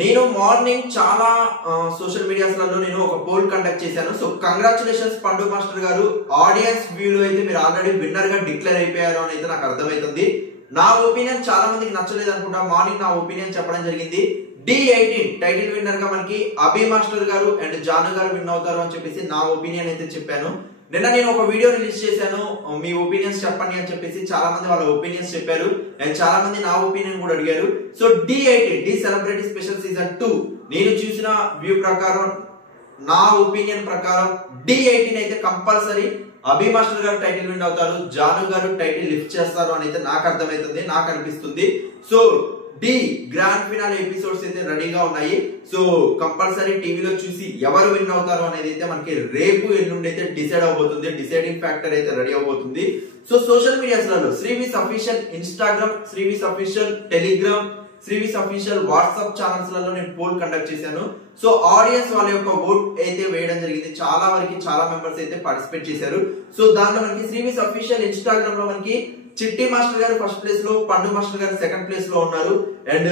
నేను మార్నింగ్ చాలా సోషల్ మీడియాస్లలో నేను ఒక పోల్ కండక్ట్ చేశాను. సో కంగ్రాచులేషన్స్ పండు మాస్టర్ గారు, ఆడియన్స్ వ్యూలో అయితే మీరు ఆల్రెడీ విన్నర్ గా డిక్లేర్ అయిపోయారు అని అయితే నాకు అర్థమవుతుంది. నా ఒపీనియన్ చాలా మందికి నచ్చలేదు అనుకుంటా. మార్నింగ్ నా ఒపీనియన్ చెప్పడం జరిగింది. D18 టైటిల్ విన్నర్ గా మనకి అభి మాస్టర్ గారు అండ్ జాను గారు విన్ అవుతారు అని చెప్పేసి నా ఒపీనియన్ అయితే చెప్పాను. నిన్న నేను ఒక వీడియో రిలీజ్ చేశాను, మీ ఒపీనియన్స్ చెప్పండి అని చెప్పేసి చాలా మంది వాళ్ళ ఒపీనియన్స్ చెప్పారు అండ్ చాలా మంది నా ఒపీనియన్ కూడా అడిగారు. So D18 D celebrity special season 2 నేను చూసిన వ్యూ ప్రకారం, నా ఒపీనియన్ ప్రకారం D18 అయితే కంపల్సరీ అభి మాస్టర్ గారు టైటిల్ విన్ అవుతారు, జాను గారు టైటిల్ లిఫ్ట్ చేస్తారు అని అయితే నాకు అర్థమవుతుంది, నాకు అనిపిస్తుంది. So the grand finale episodes అయితే రెడీగా ఉన్నాయి. సో కంపల్సరీ టీవీలో చూసి ఎవరు విన్ అవుతారు అనేది అయితే మనకి రేపు ఎల్లుండి అయితే డిసైడ్ అవబోతుంది. డిసైడింగ్ ఫ్యాక్టర్ అయితే రెడీ అవబోతుంది. సో సోషల్ మీడియాస్ లలో Srivis official Instagram, Srivis official Telegram, Srivis official WhatsApp channels లలో నేను పోల్ కండక్ట్ చేశాను. సో ఆడియన్స్ వాళ్ళ యొక్క ఓట్ అయితే వేయడం జరిగింది. చాలా వరకు చాలా మెంబర్స్ అయితే పార్టిసిపేట్ చేశారు. సో దాంట్లో మనకి శ్రీవిస్ అఫీషియల్ ఇన్స్టాగ్రామ్ లో మనకి చిట్టి మాస్టర్ గారు ఫస్ట్ ప్లేస్ లో, పండు మాస్టర్ గారు సెకండ్ ప్లేస్ లో ఉన్నారు. అండ్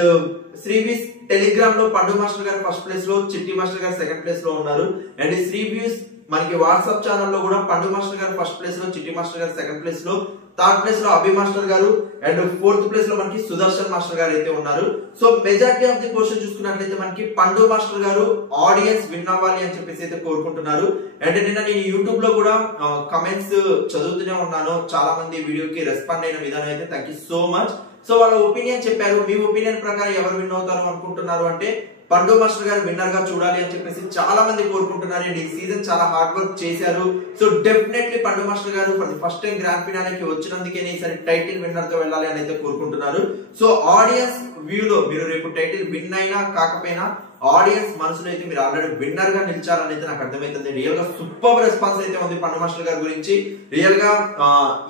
శ్రీవిస్ టెలిగ్రామ్ లో పండు మాస్టర్ గారు ఫస్ట్ ప్లేస్ లో, చిట్టి మాస్టర్ గారు సెకండ్ ప్లేస్ లో ఉన్నారు. అండ్ శ్రీవ్యూస్ మనకి వాట్సాప్ ఛానల్ లో కూడా పండు మాస్టర్ గారు ఫస్ట్ ప్లేస్ లో, చిట్టి మాస్టర్ గారు సెకండ్ ప్లేస్ లో, థర్డ్ ప్లేస్ లో అభి మాస్టర్ గారు అండ్ ఫోర్త్ ప్లేస్ లో మనకి సుదర్శన్ మాస్టర్ గారు అయితే ఉన్నారు. So majority of the question చూసుకున్నట్లయితే మనకి పండు మాస్టర్ గారు ఆడియన్స్ విన్ అవ్వాలి అని చెప్పేసి అయితే కోరుకుంటున్నారు. అండ్ నిన్న నేను యూట్యూబ్ లో కూడా కమెంట్స్ చదువుతూనే ఉన్నాను. చాలా మంది వీడియోకి రెస్పాండ్ అయిన విధానం అయితే thank you so much. So వాళ్ళ ఒపీనియన్ చెప్పారు. మీ ఒపీనియన్ ప్రకారం ఎవరు విన్ అవుతారు అనుకుంటున్నారు అంటే పండు మాస్టర్ గారు విన్నర్ గా చూడాలి అని చెప్పేసి చాలా మంది కోరుకుంటున్నారు. అండ్ ఈ సీజన్ చాలా హార్డ్ వర్క్ చేశారు. సో డెఫినెట్లీ పండు మాస్టర్ గారు for the first time grand ఫినాలేకి వచ్చినందుకే ఈసారి టైటిల్ విన్నర్ తో వెళ్ళాలి అని అయితే కోరుకుంటున్నారు. సో ఆడియన్స్ వ్యూలో మీరు రేపు టైటిల్ విన్ అయినా కాకపోయినా ఆడియన్స్ మనసులో అయితే మీరు ఆల్రెడీ విన్నర్ గా నిలిచారని అయితే నాకు అర్థమవుతుంది. రియల్ గా సూపర్ రెస్పాన్స్ అయితే ఉంది పండు మాస్టర్ గారి గురించి. రియల్ గా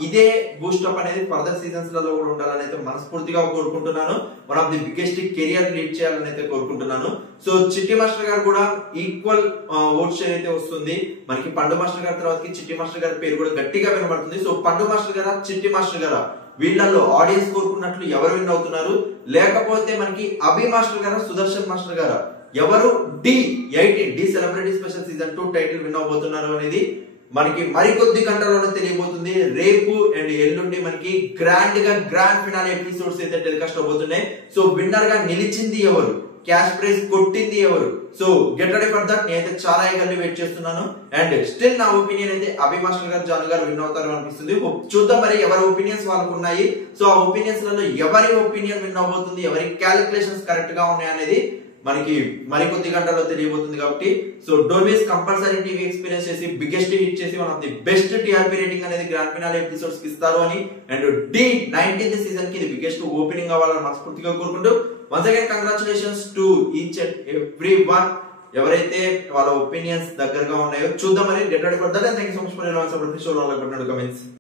ఇదే బూస్టప్ అనేది ఫర్దర్ సీజన్స్ లలో కూడా ఉండాలని అయితే మనస్ఫూర్తిగా కోరుకుంటున్నాను. One of the biggest career lead చేయాలని అయితే కోరుకుంటున్నాను. సో చిట్టి మాస్టర్ గారు కూడా ఈక్వల్ ఓట్ షేర్ అయితే వస్తుంది. మనకి పండు మాస్టర్ గారి తర్వాత చిట్టి మాస్టర్ గారి పేరు కూడా గట్టిగా వినబడుతుంది. సో పండు మాస్టర్ గారా, చిట్టి మాస్టర్ గారా, వీళ్ళల్లో ఆడియన్స్ కోరుకున్నట్లు ఎవరు విన్ అవుతున్నారు, లేకపోతే మనకి అభి మాస్టర్ గారా, సుదర్శన్ మాస్టర్ గారా, ఎవరు D18 D celebrity special season 2 title win అవబోతున్నారు అనేది మనకి మరికొద్ది గంటల్లోనే తెలియబోతుంది. రేపు అండ్ ఎల్లుండి మనకి గ్రాండ్ ఫినాల్ ఎపిసోడ్స్ అయితే టెలికాస్ట్ అవబోతున్నాయి. సో విన్నర్ గా నిలిచింది ఎవరు, క్యాష్ ప్రైజ్ కొట్టింది ఎవరు, so get ready for that. నేనైతే చాలా ఈగర్లీ వెయిట్ చేస్తున్నాను. అండ్ స్టిల్ నా ఒపీనియన్ అయితే అభి మాస్టర్ గారు, జాను గారు విన్ అవుతారు అనిపిస్తుంది. చూద్దాం మరి ఎవరి ఒపీనియన్స్ వాళ్ళకు ఉన్నాయి. సో ఆ ఒపీనియన్స్ లలో ఎవరి ఒపీనియన్ విన్ అవబోతుంది, ఎవరి క్యాలిక్యులేషన్స్ కరెక్ట్ గా ఉన్నాయి అనేది మనకి మరికొద్ది గంటల్లో తెలియబోతుంది. కాబట్టి so don't miss, compulsory TV experience చేసి బిగ్గెస్ట్ హిట్ చేసి one of the best TRP rating అనేది గ్రాండ్ ఫినాల్ ఎపిసోడ్స్ కి ఇస్తారు అని. అండ్ D19th సీజన్ కి ఇది బిగ్గెస్ట్ ఓపెనింగ్ అవ్వాలని మనస్ఫూర్తిగా కోరుకుంటూ once again congratulations to each and every one ఎవరైతే వాళ్ళ ఒపీనియన్స్ దగ్గరగా ఉన్నాయో. చూద్దాం మరి, get ready for that. And thank you so much for your support. Show లో కమెంట్స్.